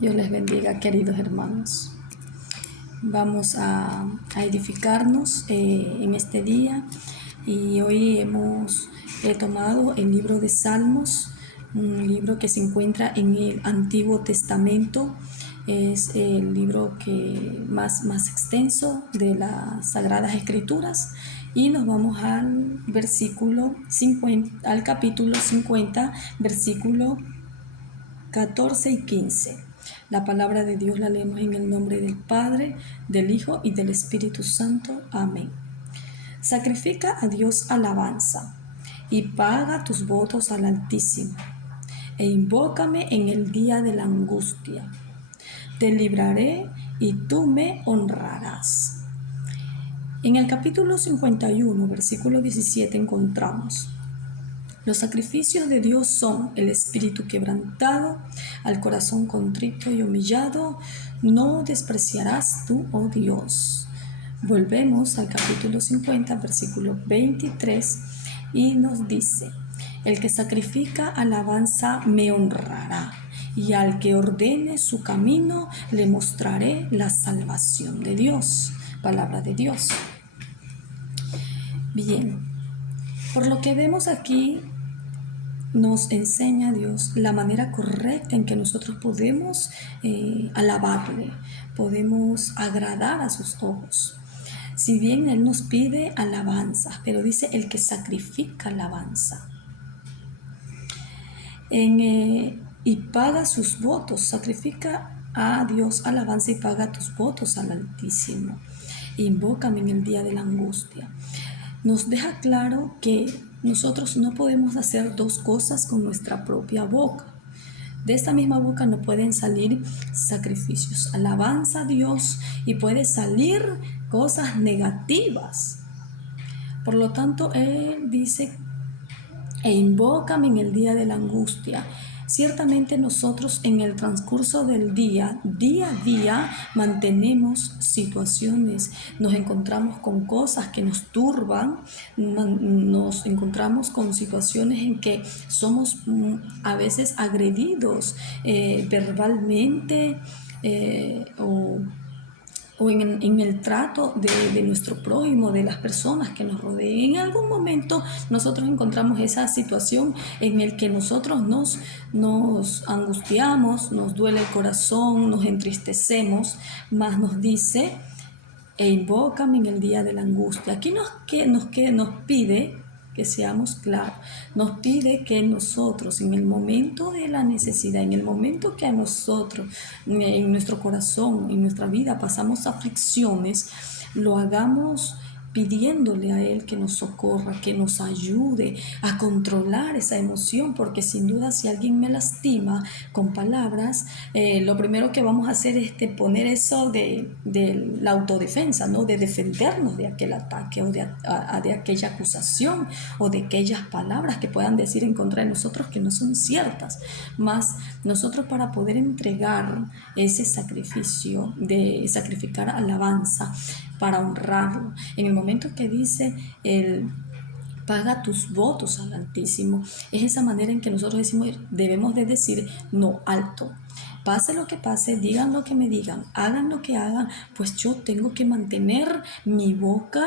Dios les bendiga, queridos hermanos. Vamos a edificarnos en este día y hoy hemos tomado el libro de Salmos, un libro que se encuentra en el Antiguo Testamento. Es el libro más extenso de las Sagradas Escrituras y nos vamos al versículo 50, al capítulo 50, versículo 14 y 15. La palabra de Dios la leemos en el nombre del Padre, del Hijo y del Espíritu Santo. Amén. Sacrifica a Dios alabanza y paga tus votos al Altísimo, e invócame en el día de la angustia. Te libraré y tú me honrarás. En el capítulo 51, versículo 17 encontramos: los sacrificios de Dios son el espíritu quebrantado, al corazón contrito y humillado, no despreciarás tú, oh Dios. Volvemos al capítulo 50, versículo 23, y nos dice: el que sacrifica alabanza me honrará, y al que ordene su camino le mostraré la salvación de Dios. Palabra de Dios. Bien, por lo que vemos aquí, nos enseña Dios la manera correcta en que nosotros podemos alabarle, podemos agradar a sus ojos. Si bien Él nos pide alabanza, pero dice el que sacrifica alabanza. Y paga sus votos, sacrifica a Dios alabanza y paga tus votos al Altísimo. Invócame en el día de la angustia. Nos deja claro que nosotros no podemos hacer dos cosas con nuestra propia boca. De esta misma boca no pueden salir sacrificios, alabanza a Dios, y puede salir cosas negativas. Por lo tanto, Él dice: e invócame en el día de la angustia. Ciertamente nosotros en el transcurso del día a día, mantenemos situaciones, nos encontramos con cosas que nos turban, nos encontramos con situaciones en que somos a veces agredidos verbalmente o en el trato de nuestro prójimo, de las personas que nos rodeen. En algún momento nosotros encontramos esa situación en el que nosotros nos angustiamos, nos duele el corazón, nos entristecemos, mas nos dice: e invócame en el día de la angustia. Aquí nos pide que seamos claros, nos pide que nosotros en el momento de la necesidad, en el momento que a nosotros, en nuestro corazón, en nuestra vida pasamos aflicciones, lo hagamos pidiéndole a Él que nos socorra, que nos ayude a controlar esa emoción, porque sin duda si alguien me lastima con palabras, lo primero que vamos a hacer es poner eso de la autodefensa, ¿no? De defendernos de aquel ataque o de aquella acusación o de aquellas palabras que puedan decir en contra de nosotros que no son ciertas. Mas nosotros, para poder entregar ese sacrificio de sacrificar alabanza, para honrarlo, en el momento que dice paga tus votos al Altísimo, es esa manera en que nosotros debemos de decir: no, alto. Pase lo que pase, digan lo que me digan, hagan lo que hagan, pues yo tengo que mantener mi boca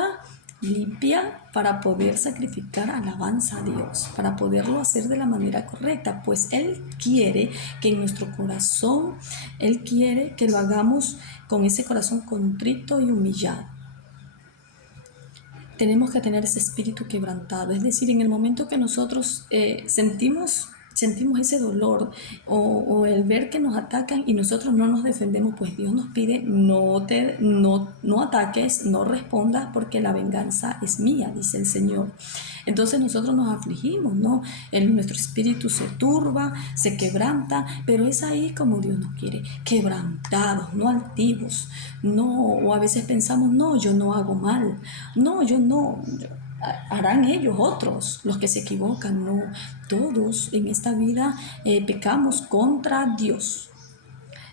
limpia para poder sacrificar alabanza a Dios, para poderlo hacer de la manera correcta, pues Él quiere que en nuestro corazón, Él quiere que lo hagamos con ese corazón contrito y humillado. Tenemos que tener ese espíritu quebrantado, es decir, en el momento que nosotros sentimos ese dolor o el ver que nos atacan y nosotros no nos defendemos, pues Dios nos pide: no ataques, no respondas, porque la venganza es mía, dice el Señor. Entonces nosotros nos afligimos, ¿no? Nuestro espíritu se turba, se quebranta, pero es ahí como Dios nos quiere, quebrantados, no altivos, no, o a veces pensamos: no, yo no hago mal, no, yo no, harán ellos otros los que se equivocan. No, todos en esta vida pecamos contra Dios.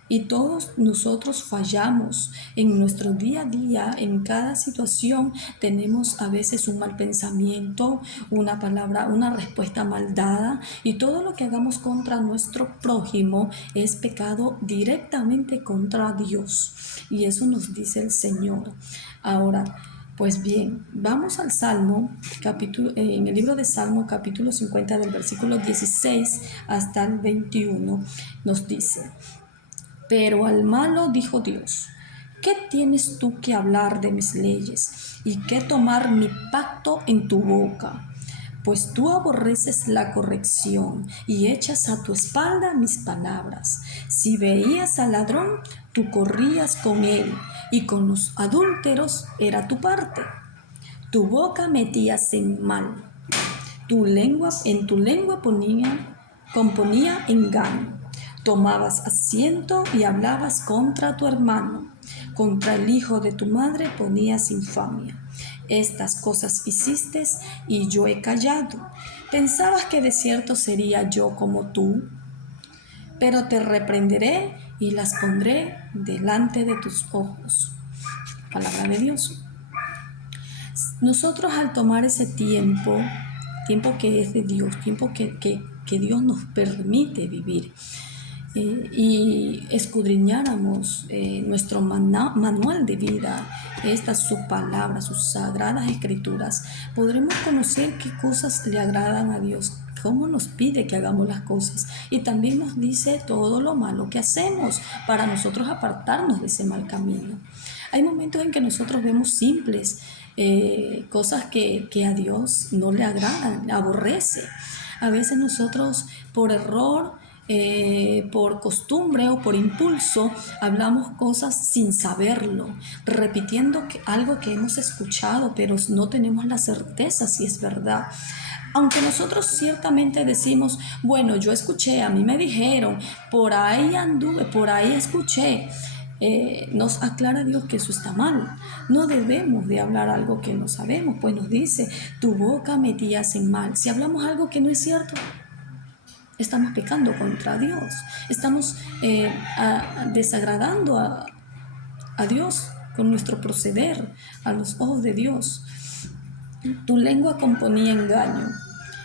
Y todos nosotros fallamos en nuestro día a día, en cada situación tenemos a veces un mal pensamiento, una palabra, una respuesta mal dada, y todo lo que hagamos contra nuestro prójimo es pecado directamente contra Dios. Y eso nos dice el Señor. Ahora, pues bien, vamos al Salmo, en el libro de Salmo, capítulo 50, del versículo 16 hasta el 21, nos dice: pero al malo dijo Dios: ¿qué tienes tú que hablar de mis leyes y qué tomar mi pacto en tu boca? Pues tú aborreces la corrección y echas a tu espalda mis palabras. Si veías al ladrón, tú corrías con él, y con los adúlteros era tu parte. Tu boca metías en mal, en tu lengua componía engaño. Tomabas asiento y hablabas contra tu hermano. Contra el hijo de tu madre ponías infamia. Estas cosas hiciste y yo he callado. Pensabas que de cierto sería yo como tú, pero te reprenderé y las pondré delante de tus ojos. Palabra de Dios. Nosotros, al tomar ese tiempo que es de Dios, tiempo que Dios nos permite vivir, y escudriñáramos nuestro manual de vida, esta es su palabra, sus sagradas escrituras, podremos conocer qué cosas le agradan a Dios, cómo nos pide que hagamos las cosas, y también nos dice todo lo malo que hacemos para nosotros apartarnos de ese mal camino. Hay momentos en que nosotros vemos simples cosas que a Dios no le agradan, aborrece. A veces nosotros, por error, por costumbre o por impulso, hablamos cosas sin saberlo, repitiendo algo que hemos escuchado, pero no tenemos la certeza si es verdad. Aunque nosotros ciertamente decimos: bueno, yo escuché, a mí me dijeron, por ahí anduve, por ahí escuché. Nos aclara Dios que eso está mal. No debemos de hablar algo que no sabemos, pues nos dice: tu boca metías en mal. Si hablamos algo que no es cierto, estamos pecando contra Dios, estamos desagradando a Dios con nuestro proceder a los ojos de Dios. Tu lengua componía engaño.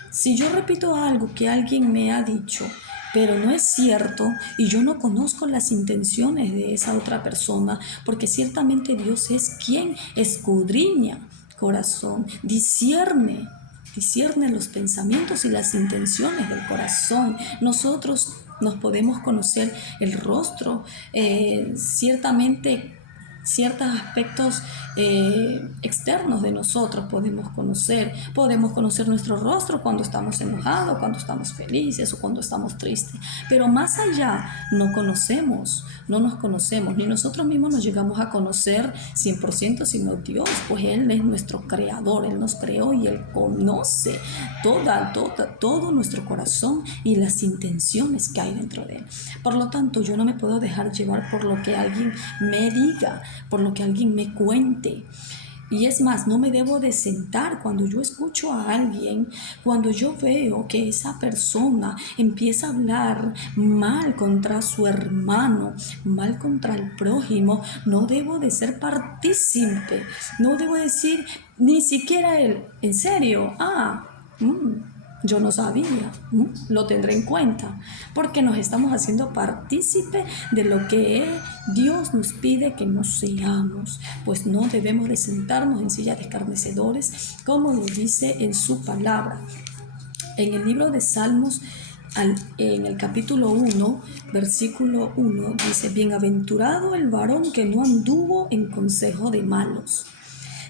Si yo repito algo que alguien me ha dicho, pero no es cierto, y yo no conozco las intenciones de esa otra persona, porque ciertamente Dios es quien escudriña corazón, discierne los pensamientos y las intenciones del corazón. Nosotros nos podemos conocer el rostro, ciertamente ciertos aspectos externos de nosotros podemos conocer nuestro rostro cuando estamos enojados, cuando estamos felices o cuando estamos tristes, pero más allá no nos conocemos, ni nosotros mismos nos llegamos a conocer 100%, sino Dios, pues Él es nuestro creador, Él nos creó y Él conoce todo nuestro corazón y las intenciones que hay dentro de Él. Por lo tanto, yo no me puedo dejar llevar por lo que alguien me diga, por lo que alguien me cuente. Y es más, no me debo de sentar cuando yo escucho a alguien, cuando yo veo que esa persona empieza a hablar mal contra su hermano, mal contra el prójimo. No debo de ser partícipe, no debo decir ni siquiera él, ¿en serio? Yo no sabía, lo tendré en cuenta, porque nos estamos haciendo partícipe de lo que Dios nos pide que no seamos, pues no debemos de sentarnos en silla de escarnecedores, como lo dice en su palabra. En el libro de Salmos, en el capítulo 1, versículo 1, dice: bienaventurado el varón que no anduvo en consejo de malos,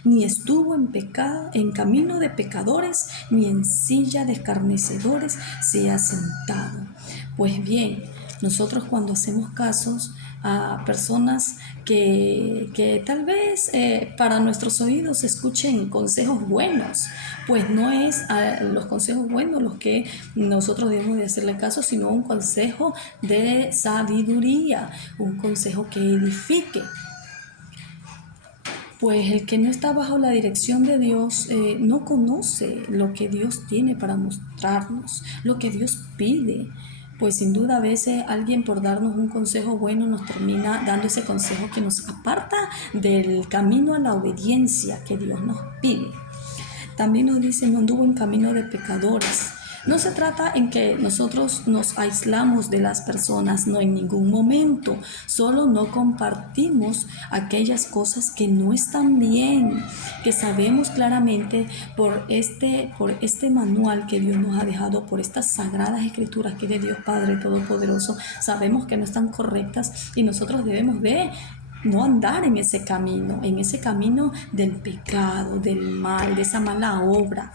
ni estuvo en camino de pecadores, ni en silla de escarnecedores se ha sentado. Pues bien, nosotros cuando hacemos casos a personas que tal vez para nuestros oídos escuchen consejos buenos, pues no es a los consejos buenos los que nosotros debemos de hacerle caso, sino un consejo de sabiduría, un consejo que edifique. Pues el que no está bajo la dirección de Dios no conoce lo que Dios tiene para mostrarnos, lo que Dios pide. Pues sin duda a veces alguien por darnos un consejo bueno nos termina dando ese consejo que nos aparta del camino a la obediencia que Dios nos pide. También nos dice, no anduvo en camino de pecadores. No se trata en que nosotros nos aislamos de las personas, no en ningún momento. Solo no compartimos aquellas cosas que no están bien, que sabemos claramente por este manual que Dios nos ha dejado, por estas sagradas escrituras que es de Dios Padre Todopoderoso, sabemos que no están correctas y nosotros debemos de no andar en ese camino del pecado, del mal, de esa mala obra.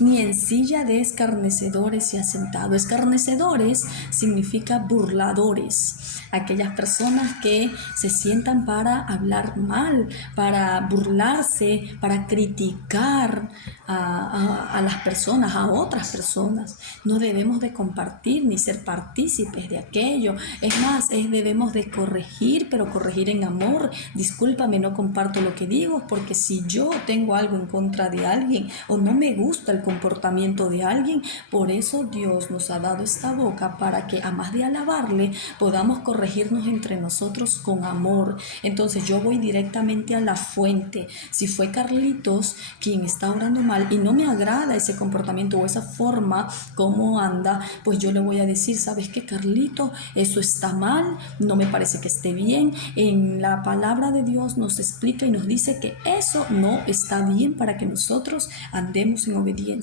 Ni en silla de escarnecedores se ha sentado. Escarnecedores significa burladores, aquellas personas que se sientan para hablar mal, para burlarse, para criticar a las personas, a otras personas. No debemos de compartir ni ser partícipes de aquello. Es más, debemos de corregir, pero corregir en amor. Discúlpame, no comparto lo que digo, porque si yo tengo algo en contra de alguien o no me gusta el comportamiento de alguien, por eso Dios nos ha dado esta boca para que, a más de alabarle, podamos corregirnos entre nosotros con amor. Entonces yo voy directamente a la fuente. Si fue Carlitos quien está orando mal y no me agrada ese comportamiento o esa forma como anda, pues yo le voy a decir, ¿sabes qué, Carlito? Eso está mal, no me parece que esté bien. En la palabra de Dios nos explica y nos dice que eso no está bien para que nosotros andemos en obediencia.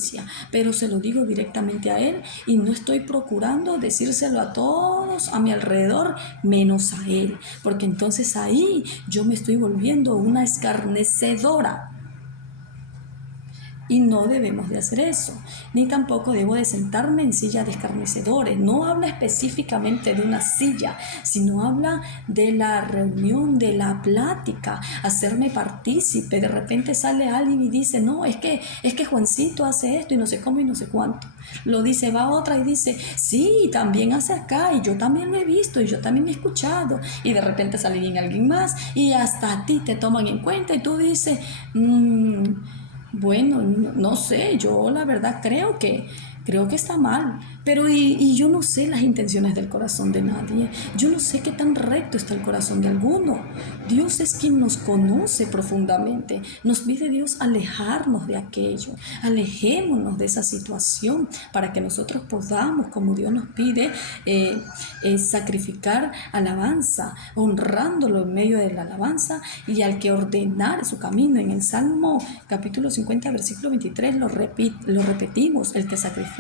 Pero se lo digo directamente a él y no estoy procurando decírselo a todos a mi alrededor, menos a él, porque entonces ahí yo me estoy volviendo una escarnecedora. Y no debemos de hacer eso, ni tampoco debo de sentarme en silla de escarnecedores. No habla específicamente de una silla, sino habla de la reunión, de la plática, hacerme partícipe. De repente sale alguien y dice, no, es que Juancito hace esto y no sé cómo y no sé cuánto. Lo dice, va otra y dice, sí, también hace acá y yo también lo he visto y yo también he escuchado. Y de repente sale alguien más y hasta a ti te toman en cuenta y tú dices, bueno, no sé, yo la verdad creo que está mal, pero y yo no sé las intenciones del corazón de nadie, yo no sé qué tan recto está el corazón de alguno. Dios es quien nos conoce profundamente, nos pide Dios alejarnos de aquello, alejémonos de esa situación para que nosotros podamos, como Dios nos pide, sacrificar alabanza, honrándolo en medio de la alabanza y al que ordenar su camino. En el Salmo capítulo 50, versículo 23 lo repetimos, el que sacrifica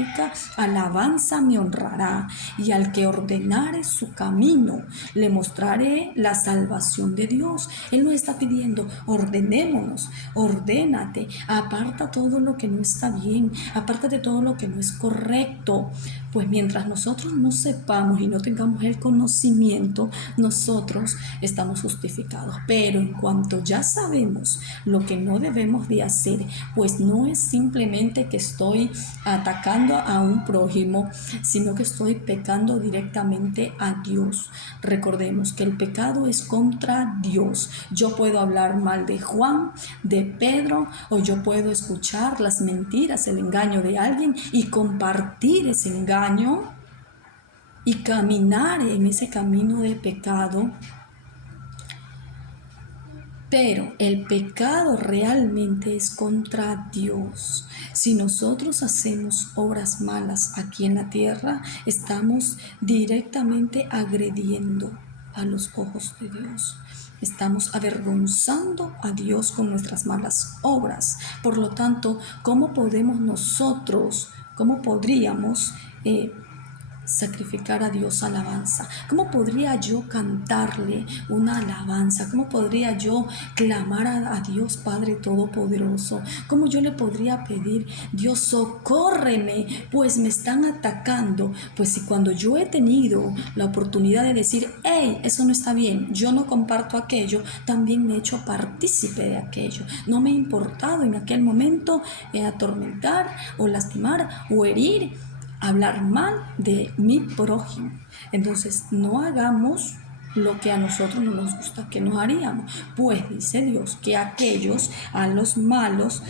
alabanza me honrará, y al que ordenare su camino le mostraré la salvación de Dios. Él nos está pidiendo, ordenémonos, ordénate, aparta todo lo que no está bien, apártate todo lo que no es correcto, pues mientras nosotros no sepamos y no tengamos el conocimiento, nosotros estamos justificados. Pero en cuanto ya sabemos lo que no debemos de hacer, pues no es simplemente que estoy atacando a un prójimo, sino que estoy pecando directamente a Dios. Recordemos que el pecado es contra Dios. Yo puedo hablar mal de Juan, de Pedro, o yo puedo escuchar las mentiras, el engaño de alguien y compartir ese engaño y caminar en ese camino de pecado. Pero el pecado realmente es contra Dios. Si nosotros hacemos obras malas aquí en la tierra, estamos directamente agrediendo a los ojos de Dios. Estamos avergonzando a Dios con nuestras malas obras. Por lo tanto, ¿cómo podríamos sacrificar a Dios alabanza? ¿Cómo podría yo cantarle una alabanza? ¿Cómo podría yo clamar a Dios Padre Todopoderoso? ¿Cómo yo le podría pedir, Dios, socórreme, pues me están atacando? Pues si cuando yo he tenido la oportunidad de decir, hey, eso no está bien, yo no comparto aquello, también me he hecho partícipe de aquello. No me ha importado en aquel momento atormentar o lastimar o herir, hablar mal de mi prójimo. Entonces no hagamos lo que a nosotros no nos gusta que nos haríamos, pues dice Dios que a los malos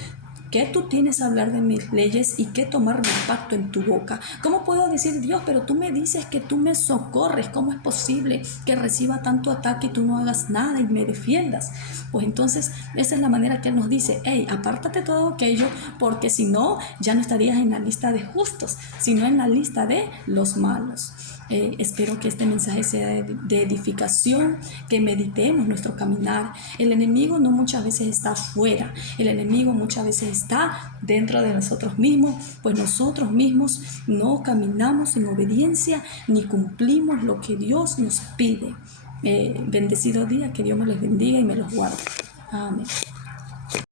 ¿qué tú tienes a hablar de mis leyes y qué tomar mi pacto en tu boca? ¿Cómo puedo decir, Dios, pero tú me dices que tú me socorres? ¿Cómo es posible que reciba tanto ataque y tú no hagas nada y me defiendas? Pues entonces esa es la manera que Él nos dice, hey, apártate de todo aquello, porque si no, ya no estarías en la lista de justos, sino en la lista de los malos. Espero que este mensaje sea de edificación, que meditemos nuestro caminar. El enemigo no muchas veces está afuera, el enemigo muchas veces está dentro de nosotros mismos, pues nosotros mismos no caminamos en obediencia ni cumplimos lo que Dios nos pide. Bendecido día, que Dios me les bendiga y me los guarde. Amén.